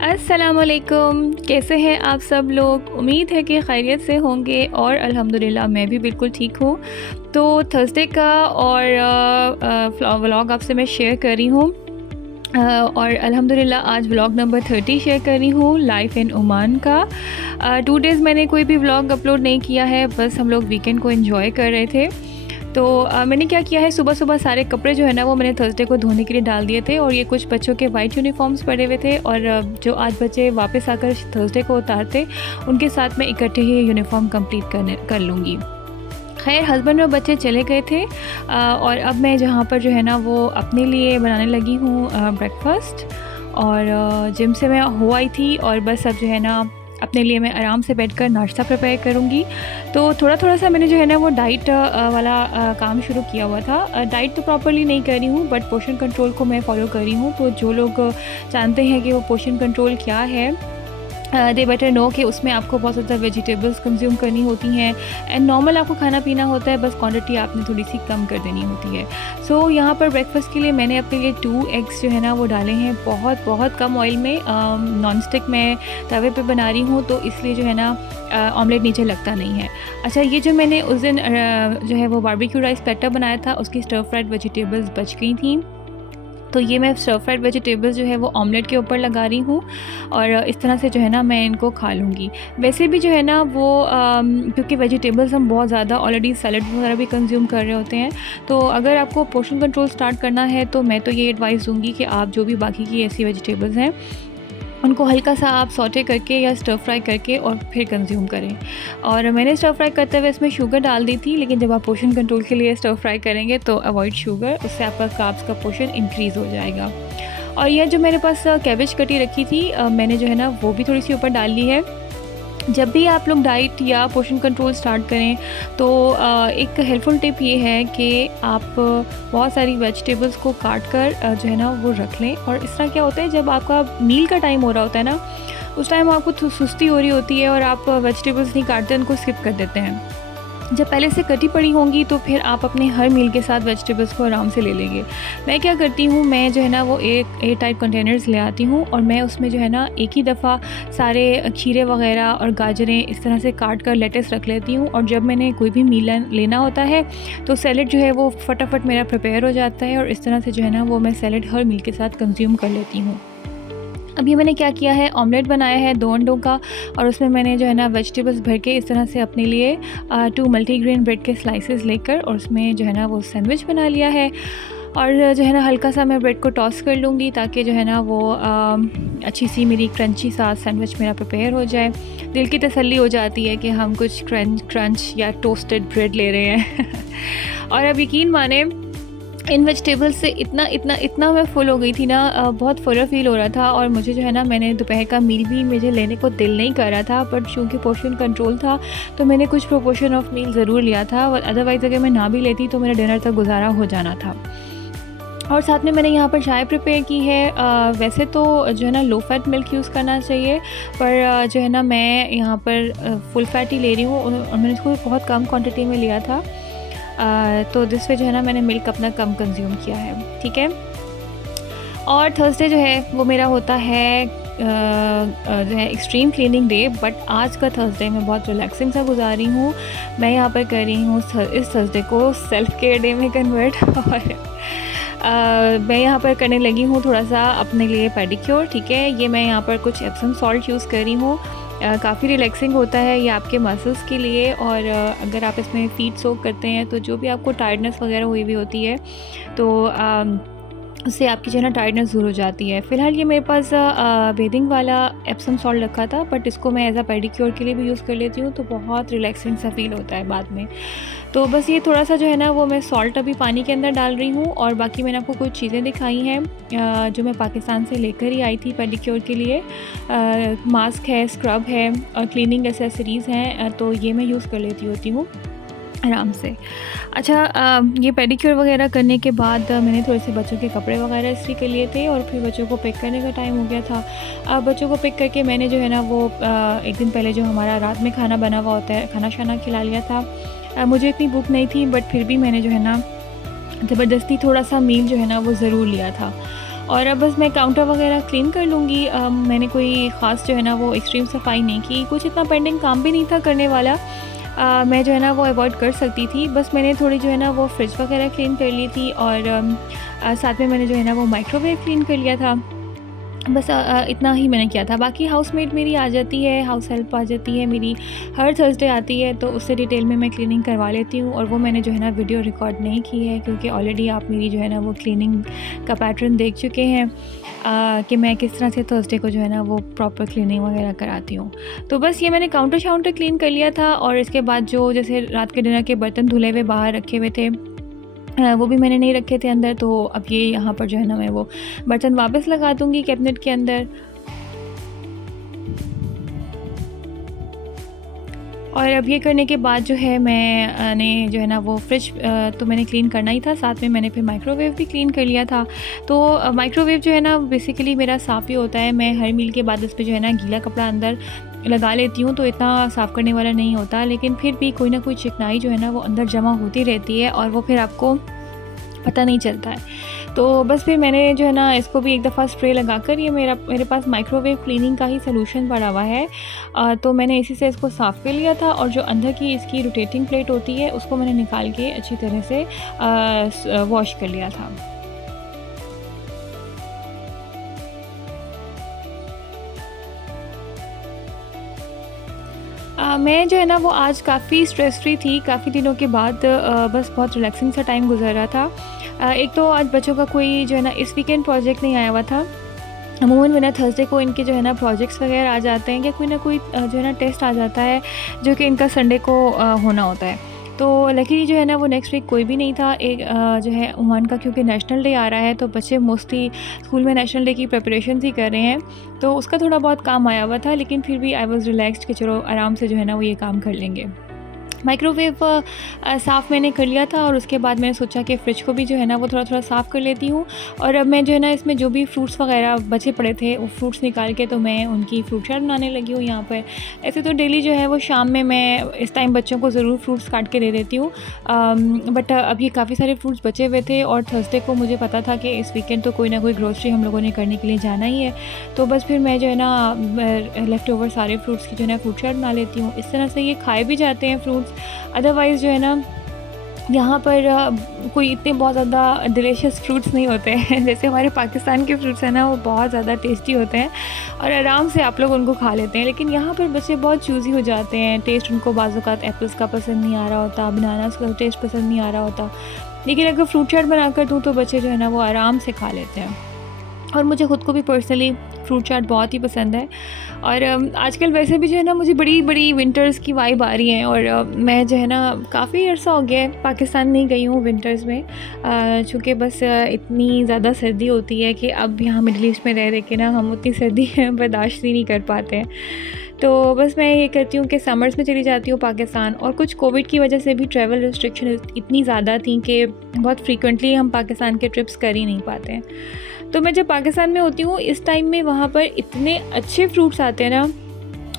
अस्सलामुअलैकुम, कैसे हैं आप सब लोग। उम्मीद है कि खैरियत से होंगे और अल्हम्दुलिल्लाह मैं भी बिल्कुल ठीक हूँ। तो थर्सडे का और व्लॉग आपसे मैं शेयर कर रही हूँ और अल्हम्दुलिल्लाह आज व्लॉग नंबर 30 शेयर कर रही हूँ लाइफ इन ओमान का। 2 डेज़ मैंने कोई भी व्लॉग अपलोड नहीं किया है, बस हम लोग वीकेंड को एंजॉय कर रहे थे। तो मैंने क्या किया है, सुबह सुबह सारे कपड़े जो है ना वो मैंने थर्सडे को धोने के लिए डाल दिए थे और ये कुछ बच्चों के वाइट यूनिफॉर्म्स पड़े हुए थे और जो आज बच्चे वापस आकर थर्सडे को उतारते उनके साथ मैं इकट्ठे ही यूनिफॉर्म कंप्लीट कर लूँगी। खैर हस्बैंड और बच्चे चले गए थे और अब मैं जहाँ पर जो है ना वो अपने लिए बनाने लगी हूँ ब्रेकफास्ट। और जिम से मैं हो आई थी और बस अब जो है ना अपने लिए मैं आराम से बैठकर नाश्ता प्रिपेयर करूँगी। तो थोड़ा थोड़ा सा मैंने जो है ना वो डाइट वाला काम शुरू किया हुआ था। डाइट तो प्रॉपर्ली नहीं कर रही हूँ बट पोर्शन कंट्रोल को मैं फॉलो कर रही हूँ। तो जो लोग जानते हैं कि वो पोर्शन कंट्रोल क्या है, दे बेटर नो कि उसमें आपको बहुत ज़्यादा वेजिटेबल्स कंज्यूम करनी होती हैं एंड नॉर्मल आपको खाना पीना होता है, बस क्वांटिटी आपने थोड़ी सी कम कर देनी होती है। सो यहाँ पर ब्रेकफास्ट के लिए मैंने अपने लिए 2 एग्स जो है ना वो डाले हैं बहुत बहुत कम ऑयल में। नॉन स्टिक मैं तवे पे बना रही हूँ तो इसलिए जो है ना ऑमलेट नीचे लगता नहीं है। अच्छा, ये जो मैंने उस दिन जो है वो बारबेक्यू राइस प्लेटर बनाया था उसकी स्टर फ्राइड वेजिटेबल्स बच गई थी, तो ये मैं स्टर फ्राइड वेजिटेबल्स जो है वो ऑमलेट के ऊपर लगा रही हूँ और इस तरह से जो है ना मैं इनको खा लूँगी। वैसे भी जो है ना वो क्योंकि वेजिटेबल्स हम बहुत ज़्यादा ऑलरेडी सैलड वगैरह भी कंज्यूम कर रहे होते हैं, तो अगर आपको पोर्शन कंट्रोल स्टार्ट करना है तो मैं तो ये एडवाइस दूँगी कि आप जो भी बाकी की ऐसी वेजिटेबल्स हैं उनको हल्का सा आप सौटे करके या स्टर फ्राई करके और फिर कंज्यूम करें। और मैंने स्टर फ्राई करते हुए इसमें शुगर डाल दी थी, लेकिन जब आप पोर्शन कंट्रोल के लिए स्टर फ्राई करेंगे तो अवॉइड शुगर, उससे आपका कार्ब्स का पोर्शन इंक्रीज़ हो जाएगा। और यह जो मेरे पास कैबेज कटी रखी थी मैंने जो है ना वो भी थोड़ी सी ऊपर डाल ली है। जब भी आप लोग डाइट या पोर्शन कंट्रोल स्टार्ट करें तो एक हेल्पफुल टिप ये है कि आप बहुत सारी वेजिटेबल्स को काट कर जो है ना वो रख लें। और इस तरह क्या होता है, जब आपका मील का टाइम हो रहा होता है ना उस टाइम आपको सुस्ती हो रही होती है और आप वेजिटेबल्स नहीं काटते, उनको स्किप कर देते हैं। जब पहले से कटी पड़ी होंगी तो फिर आप अपने हर मील के साथ वेजिटेबल्स को आराम से ले लेंगे। मैं क्या करती हूँ, मैं जो है ना वो एक एयर टाइट कंटेनर्स ले आती हूँ और मैं उसमें जो है ना एक ही दफ़ा सारे खीरे वगैरह और गाजरें इस तरह से काट कर लेटेस रख लेती हूँ। और जब मैंने कोई भी मील लेना होता है तो सैलेड जो है वो फटाफट मेरा प्रिपेयर हो जाता है और इस तरह से जो है ना वो मैं सैलेड हर मील के साथ कंज्यूम कर लेती हूँ। अब ये मैंने क्या किया है, ऑमलेट बनाया है 2 अंडों का और उसमें मैंने जो है ना वेजिटेबल्स भर के इस तरह से अपने लिए 2 मल्टीग्रेन ब्रेड के स्लाइसेस लेकर और उसमें जो है ना वो सैंडविच बना लिया है। और जो है ना हल्का सा मैं ब्रेड को टॉस कर लूँगी ताकि जो है ना वो अच्छी सी मेरी क्रंची सा सैंडविच मेरा प्रिपेयर हो जाए। दिल की तसल्ली हो जाती है कि हम कुछ क्रंच या टोस्टेड ब्रेड ले रहे हैं और अब यकीन माने इन वेजिटेबल्स से इतना मैं फुल हो गई थी ना, बहुत फुल फील हो रहा था। और मुझे जो है ना मैंने दोपहर का मील भी मुझे लेने को दिल नहीं कर रहा था, बट चूँकि पोर्शन कंट्रोल था तो मैंने कुछ प्रोपोर्शन ऑफ मील ज़रूर लिया था। और अदरवाइज़ अगर मैं ना भी लेती तो मेरा डिनर तक गुजारा हो जाना था। और साथ में मैंने यहाँ पर चाय प्रिपेयर की है। वैसे तो जो है ना लो फैट मिल्क यूज़ करना चाहिए, पर जो है ना मैं यहाँ पर फुल फैट ही ले रही हूँ और मैंने इसको बहुत कम क्वांटिटी में लिया था। तो दिस वे जो है ना मैंने मिल्क अपना कम कंज्यूम किया है, ठीक है। और थर्सडे जो है वो मेरा होता है जो है एक्सट्रीम क्लीनिंग डे, बट आज का थर्सडे मैं बहुत रिलैक्सिंग सा गुजार रही हूँ। मैं यहाँ पर कर रही हूँ इस थर्सडे को सेल्फ केयर डे में कन्वर्ट और मैं यहाँ पर करने लगी हूँ थोड़ा सा अपने लिए पेडिक्योर, ठीक है। ये मैं यहाँ पर कुछ एप्सम सॉल्ट यूज़ कर रही हूँ। काफ़ी रिलैक्सिंग होता है ये आपके मसल्स के लिए। और अगर आप इसमें फीट सोक करते हैं तो जो भी आपको टायर्डनेस वगैरह हुई भी होती है तो उससे आपकी जो है ना टायर्डनेस दूर हो जाती है। फ़िलहाल ये मेरे पास बेदिंग वाला एप्सम सॉल्ट रखा था, बट इसको मैं एज अ पेडिक्योर के लिए भी यूज़ कर लेती हूँ तो बहुत रिलैक्सिंग सा फील होता है बाद में। तो बस ये थोड़ा सा जो है ना वो मैं सॉल्ट अभी पानी के अंदर डाल रही हूँ। और बाकी मैंने आपको कुछ चीज़ें दिखाई हैं जो मैं पाकिस्तान से लेकर ही आई थी पेडिक्योर के लिए। मास्क है, स्क्रब है और क्लीनिंग एसेसरीज़ हैं, तो ये मैं यूज़ कर लेती होती हूँ आराम से। अच्छा, ये पेडिक्योर वगैरह करने के बाद मैंने थोड़े से बच्चों के कपड़े वगैरह इस्त्री कर लिए थे और फिर बच्चों को पिक करने का टाइम हो गया था। अब बच्चों को पिक करके मैंने जो है ना वो एक दिन पहले जो हमारा रात में खाना बना हुआ होता है खाना शाना खिला लिया था। मुझे इतनी भूख नहीं थी, बट फिर भी मैंने जो है ना ज़बरदस्ती थोड़ा सा मील जो है ना वो ज़रूर लिया था। और अब बस मैं काउंटर वगैरह क्लीन कर लूँगी। मैंने कोई ख़ास जो है ना वो एक्सट्रीम सफाई नहीं की, कुछ इतना पेंडिंग काम भी नहीं था करने वाला। मैं जो है ना वो अवॉइड कर सकती थी। बस मैंने थोड़ी जो है ना वो फ्रिज वगैरह क्लीन कर ली थी, और साथ में मैंने जो है ना वो माइक्रोवेव क्लीन कर लिया था। बस इतना ही मैंने किया था। बाकी हाउसमेट मेरी आ जाती है, हाउस हेल्प आ जाती है मेरी, हर थर्सडे आती है, तो उससे डिटेल में मैं क्लीनिंग करवा लेती हूँ। और वो मैंने जो है ना वीडियो रिकॉर्ड नहीं की है, क्योंकि ऑलरेडी आप मेरी जो है ना वो क्लीनिंग का पैटर्न देख चुके हैं कि मैं किस तरह से थर्सडे को जो है ना वो प्रॉपर क्लीनिंग वगैरह कराती हूँ। तो बस ये मैंने काउंटर शाउंटर क्लीन कर लिया था, और इसके बाद जो जैसे रात के डिनर के बर्तन धुले हुए बाहर रखे हुए थे, वो भी मैंने नहीं रखे थे अंदर। तो अब ये यहाँ पर जो है ना मैं वो बर्तन वापस लगा दूँगी कैबिनेट के अंदर। और अब ये करने के बाद जो है मैंने जो है ना वो फ्रिज तो मैंने क्लीन करना ही था, साथ में मैंने फिर माइक्रोवेव भी क्लीन कर लिया था। तो माइक्रोवेव जो है ना बेसिकली मेरा साफ़ ही होता है। मैं हर मील के बाद इस पे जो है ना गीला कपड़ा अंदर लगा लेती हूँ, तो इतना साफ़ करने वाला नहीं होता, लेकिन फिर भी कोई ना कोई चिकनाई जो है ना वो अंदर जमा होती रहती है, और वो फिर आपको पता नहीं चलता है। तो बस फिर मैंने जो है ना इसको भी एक दफ़ा स्प्रे लगाकर, ये मेरे पास माइक्रोवेव क्लीनिंग का ही सलूशन पड़ा हुआ है, तो मैंने इसी से इसको साफ़ कर लिया था। और जो अंदर की इसकी रोटेटिंग प्लेट होती है उसको मैंने निकाल के अच्छी तरह से वॉश कर लिया था। मैं जो है ना वो आज काफ़ी स्ट्रेस फ्री थी, काफ़ी दिनों के बाद बस बहुत रिलैक्सिंग सा टाइम गुज़र रहा था। एक तो आज बच्चों का कोई जो है ना इस वीकेंड प्रोजेक्ट नहीं आया हुआ था। अमूमन वरना थर्सडे को इनके जो है ना प्रोजेक्ट्स वगैरह आ जाते हैं, या कोई ना कोई जो है ना टेस्ट आ जाता है, जो कि इनका संडे को होना होता है। तो लकीली जो है ना वो नेक्स्ट वीक कोई भी नहीं था। एक जो है ओमान का क्योंकि नेशनल डे आ रहा है, तो बच्चे मोस्टली स्कूल में नेशनल डे की प्रिपरेशंस ही कर रहे हैं, तो उसका थोड़ा बहुत काम आया हुआ था। लेकिन फिर भी आई वाज़ रिलैक्स्ड कि चलो आराम से जो है ना वो ये काम कर लेंगे। माइक्रोवेव साफ़ मैंने कर लिया था, और उसके बाद मैंने सोचा कि फ़्रिज को भी जो है ना वो थोड़ा-थोड़ा साफ़ कर लेती हूँ। और अब मैं जो है ना इसमें जो भी फ्रूट्स वग़ैरह बचे पड़े थे, वो फ्रूट्स निकाल के तो मैं उनकी फ्रूट चाट बनाने लगी हूँ यहाँ पर। ऐसे तो डेली जो है वो शाम में मैं इस टाइम बच्चों को ज़रूर फ्रूट्स काट के दे देती हूँ। बट अब ये काफ़ी सारे फ्रूट्स बचे हुए थे, और थर्सडे को मुझे पता था कि इस वीकेंड तो कोई ना कोई ग्रोसरी हम लोगों ने करने के लिए जाना ही है। तो बस फिर मैं जो है ना लेफ़्ट ओवर सारे फ्रूट्स की जो है ना फ्रूट चाट बना लेती हूँ। इस तरह से ये खाए भी जाते हैं फ्रूट्स। अदरवाइज़ जो है ना यहाँ पर कोई इतने बहुत ज़्यादा डिलीशियस फ्रूट्स नहीं होते हैं जैसे हमारे पाकिस्तान के फ्रूट्स हैं ना, वो बहुत ज़्यादा टेस्टी होते हैं और आराम से आप लोग उनको खा लेते हैं। लेकिन यहाँ पर बच्चे बहुत चूज़ी हो जाते हैं, टेस्ट उनको बाज़-औक़ात एप्पल्स का पसंद नहीं आ रहा होता, बनानास का टेस्ट पसंद नहीं आ रहा होता। लेकिन अगर फ्रूट चाट बनाकर दूँ तो बच्चे जो है ना वो आराम से खा लेते हैं। और मुझे ख़ुद को भी पर्सनली फ्रूट चाट बहुत ही पसंद है। और आजकल वैसे भी जो है ना मुझे बड़ी-बड़ी विंटर्स की वाइब आ रही है, और मैं जो है ना काफ़ी अर्सा हो गया है पाकिस्तान नहीं गई हूँ विंटर्स में, चूँकि बस इतनी ज़्यादा सर्दी होती है कि अब यहाँ मिडल ईस्ट में रह के ना हम उतनी सर्दी बर्दाश्त ही नहीं कर पाते हैं। तो बस मैं ये करती हूँ कि समर्स में चली जाती हूँ पाकिस्तान, और कुछ कोविड की वजह से भी ट्रैवल रिस्ट्रिक्शन इतनी ज़्यादा थी कि बहुत फ्रीक्वेंटली हम पाकिस्तान के ट्रिप्स कर ही नहीं पाते हैं। तो मैं जब पाकिस्तान में होती हूँ इस टाइम में वहाँ पर इतने अच्छे फ्रूट्स आते हैं ना,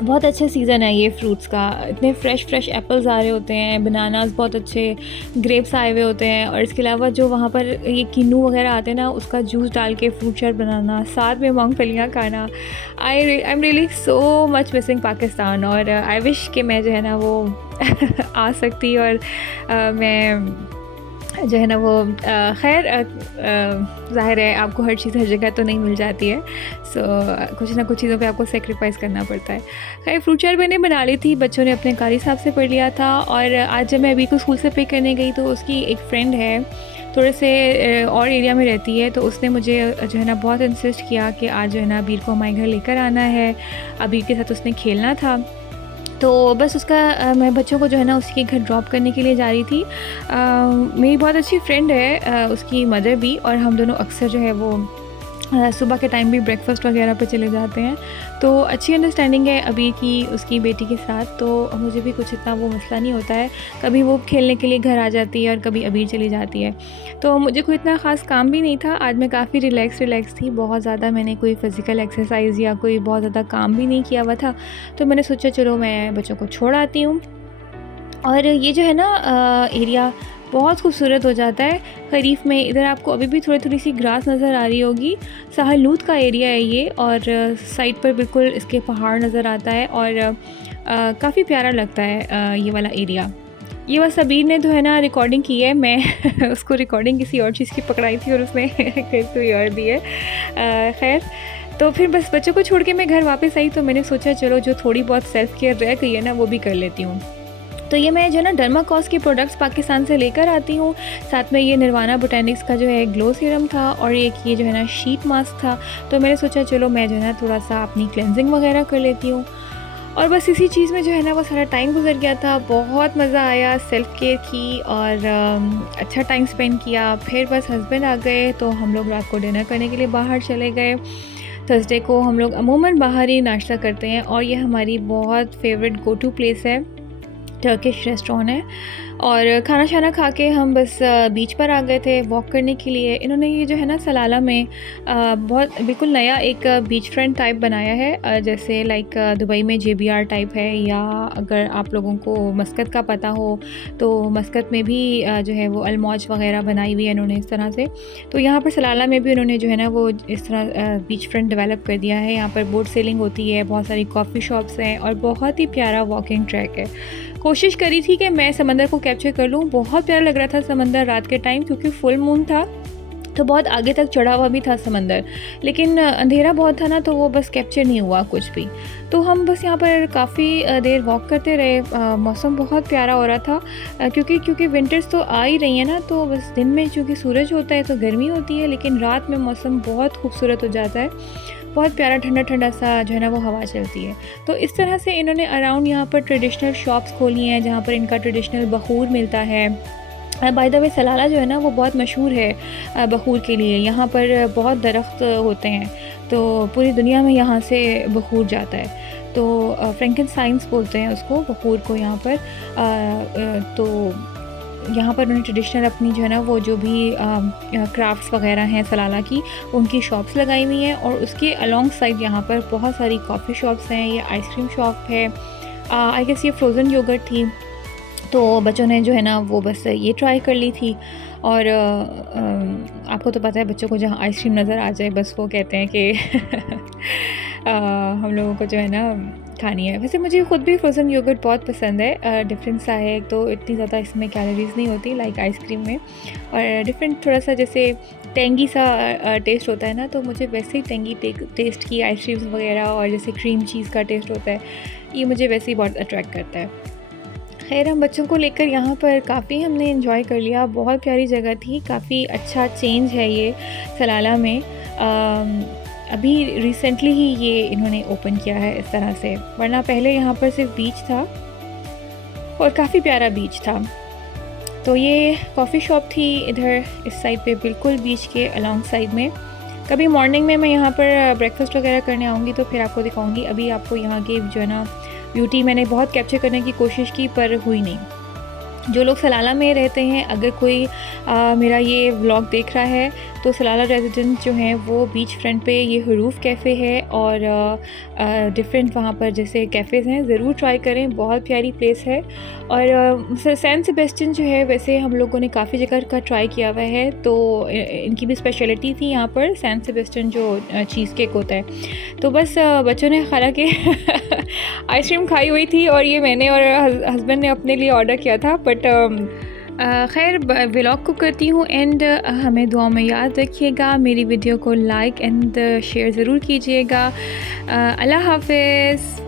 बहुत अच्छा सीज़न है ये फ्रूट्स का, इतने फ्रेश एप्पल्स आ रहे होते हैं, बनानास बहुत अच्छे, ग्रेप्स आए हुए होते हैं, और इसके अलावा जो वहाँ पर ये किन्नू वगैरह आते हैं ना, उसका जूस डाल के फ्रूट चाट बनाना, साथ में मूंगफलियाँ खाना। I am really so much missing Pakistan, और आई विश कि मैं जो है ना वो आ सकती, और मैं जो है ना वो ख़ैर ज़ाहिर है आपको हर चीज़ हर जगह तो नहीं मिल जाती है, सो कुछ ना कुछ चीज़ों पे आपको सेक्रीफाइस करना पड़ता है। खैर फ्रूट चाट मैंने बना ली थी, बच्चों ने अपने कारी साहब से पढ़ लिया था, और आज जब मैं अभी को स्कूल से पिक करने गई तो उसकी एक फ्रेंड है, थोड़े से और एरिया में रहती है, तो उसने मुझे जो है ना बहुत इंसिस्ट किया कि आज जो है ना अबीर को हमारे घर लेकर आना है, अबीर के साथ उसने खेलना था। तो बस उसका मैं बच्चों को जो है ना उसके घर ड्रॉप करने के लिए जा रही थी। मेरी बहुत अच्छी फ्रेंड है उसकी मदर भी, और हम दोनों अक्सर जो है वो सुबह के टाइम भी ब्रेकफास्ट वगैरह पे चले जाते हैं, तो अच्छी अंडरस्टैंडिंग है अबीर की उसकी बेटी के साथ, तो मुझे भी कुछ इतना वो मसला नहीं होता है। कभी वो खेलने के लिए घर आ जाती है और कभी अबीर चली जाती है, तो मुझे कोई इतना ख़ास काम भी नहीं था। आज मैं काफ़ी रिलैक्स थी, बहुत ज़्यादा मैंने कोई फ़िज़िकल एक्सरसाइज़ या कोई बहुत ज़्यादा काम भी नहीं किया हुआ था, तो मैंने सोचा चलो मैं बच्चों को छोड़ आती हूँ। और ये जो है ना एरिया बहुत खूबसूरत हो जाता है खरीफ में। इधर आपको अभी भी थोड़ी थोड़ी सी ग्रास नज़र आ रही होगी। सहलूत का एरिया है ये, और साइड पर बिल्कुल इसके पहाड़ नज़र आता है, और काफ़ी प्यारा लगता है ये वाला एरिया। ये बस सबीर ने तो है ना रिकॉर्डिंग की है, मैं उसको रिकॉर्डिंग किसी और चीज़ की पकड़ाई थी और उसने कहीं कोई और दी है। खैर, तो फिर बस बच्चों को छोड़ के मैं घर वापस आई, तो मैंने सोचा चलो जो थोड़ी बहुत सेल्फ़ केयर रह गई है ना वो भी कर लेती हूँ। तो ये मैं जो है ना डर्माकॉस के प्रोडक्ट्स पाकिस्तान से लेकर आती हूँ। साथ में ये निर्वाणा बोटेनिक्स का जो है ग्लो सीरम था, और एक ये जो है ना शीट मास्क था। तो मैंने सोचा चलो मैं जो है ना थोड़ा सा अपनी क्लेंजिंग वगैरह कर लेती हूँ, और बस इसी चीज़ में जो है ना वो सारा टाइम गुजर गया था। बहुत मज़ा आया, सेल्फ़ केयर की और अच्छा टाइम स्पेंड किया। फिर बस हस्बैंड आ गए तो हम लोग रात को डिनर करने के लिए बाहर चले गए। थर्सडे को हम लोग अमूमन बाहर ही नाश्ता करते हैं, और ये हमारी बहुत फेवरेट गो टू प्लेस है, टर्किश रेस्टोरेंट है। और खाना शाना खा के हम बस बीच पर आ गए थे वॉक करने के लिए। इन्होंने ये जो है ना सलाला में बहुत बिल्कुल नया एक बीच फ्रंट टाइप बनाया है, जैसे लाइक दुबई में JBR टाइप है, या अगर आप लोगों को मस्कत का पता हो तो मस्कत में भी जो है वो अलमौज वगैरह बनाई हुई है इन्होंने इस तरह से। तो यहाँ पर सलाला में भी उन्होंने जो है ना वो इस तरह बीच फ्रंट डेवलप कर दिया है। यहाँ पर बोट सेलिंग होती है, बहुत सारी कॉफ़ी शॉप्स हैं, और बहुत ही प्यारा वॉकिंग ट्रैक है। कोशिश करी थी कि मैं समंदर को कैप्चर कर लूँ, बहुत प्यारा लग रहा था समंदर रात के टाइम, क्योंकि फुल मून था तो बहुत आगे तक चढ़ा हुआ भी था समंदर, लेकिन अंधेरा बहुत था ना तो वो बस कैप्चर नहीं हुआ कुछ भी। तो हम बस यहाँ पर काफ़ी देर वॉक करते रहे। मौसम बहुत प्यारा हो रहा था, क्योंकि विंटर्स तो आ ही रही है ना, तो बस दिन में चूँकि सूरज होता है तो गर्मी होती है, लेकिन रात में मौसम बहुत खूबसूरत हो जाता है। बहुत प्यारा ठंडा ठंडा सा जो है ना वो हवा चलती है। तो इस तरह से इन्होंने अराउंड यहाँ पर ट्रेडिशनल शॉप्स खोली हैं जहाँ पर इनका ट्रेडिशनल बखूर मिलता है। बाय द वे सलाला जो है ना वो बहुत मशहूर है बखूर के लिए। यहाँ पर बहुत दरख्त होते हैं, तो पूरी दुनिया में यहाँ से बखूर जाता है। तो फ्रैंकिनसाइंस बोलते हैं उसको, बखूर को यहाँ पर। तो यहाँ पर उन्होंने ट्रेडिशनल अपनी जो है ना वो जो भी क्राफ्ट्स वगैरह हैं सलाला की, उनकी शॉप्स लगाई हुई हैं, और उसके अलॉन्ग साइड यहाँ पर बहुत सारी कॉफ़ी शॉप्स हैं। ये आइसक्रीम शॉप है, आई गेस ये फ्रोज़न योगर्ट थी। तो बच्चों ने जो है ना वो बस ये ट्राई कर ली थी। और आपको तो पता है बच्चों को जहाँ आइसक्रीम नज़र आ जाए बस वो कहते हैं कि हम लोगों को जो है ना खानी है। वैसे मुझे ख़ुद भी फ्रोज़न योगर्ट बहुत पसंद है। डिफरेंट सा है, तो इतनी ज़्यादा इसमें कैलोरीज़ नहीं होती लाइक आइसक्रीम में, और डिफरेंट थोड़ा सा जैसे टेंगी सा टेस्ट होता है ना, तो मुझे वैसे ही टेंगी टेस्ट की आइसक्रीम्स वगैरह, और जैसे क्रीम चीज़ का टेस्ट होता है, ये मुझे वैसे ही बहुत अट्रैक्ट करता है। खैर, हम बच्चों को लेकर यहाँ पर काफ़ी हमने एंजॉय कर लिया। बहुत प्यारी जगह थी, काफ़ी अच्छा चेंज है ये सलाला में। अभी रिसेंटली ही ये इन्होंने ओपन किया है इस तरह से, वरना पहले यहाँ पर सिर्फ बीच था और काफ़ी प्यारा बीच था। तो ये कॉफ़ी शॉप थी इधर इस साइड पे, बिल्कुल बीच के अलॉन्ग साइड में। कभी मॉर्निंग में मैं यहाँ पर ब्रेकफास्ट वगैरह करने आऊँगी तो फिर आपको दिखाऊँगी। अभी आपको यहाँ की जो है ना ब्यूटी मैंने बहुत कैप्चर करने की कोशिश की पर हुई नहीं। जो लोग सलाला में रहते हैं, अगर कोई मेरा ये व्लॉग देख रहा है तो सलाला रेजिडेंट जो हैं वो बीच फ्रंट पे ये हरूफ कैफ़े है, और डिफरेंट वहाँ पर जैसे कैफ़ेज़ हैं, ज़रूर ट्राई करें, बहुत प्यारी प्लेस है। और सैन सेबेस्टियन जो है वैसे हम लोगों ने काफ़ी जगह का ट्राई किया हुआ है, तो इनकी भी स्पेशलिटी थी यहाँ पर सैन सेबेस्टियन जो चीज़ केक होता है। तो बस बच्चों ने हालांकि आइसक्रीम खाई हुई थी, और ये मैंने और हस्बैंड ने अपने लिए ऑर्डर किया था। बट खैर, व्लॉग को करती हूँ एंड हमें दुआ में याद रखिएगा। मेरी वीडियो को लाइक एंड शेयर ज़रूर कीजिएगा। अल्लाह हाफ़िज़।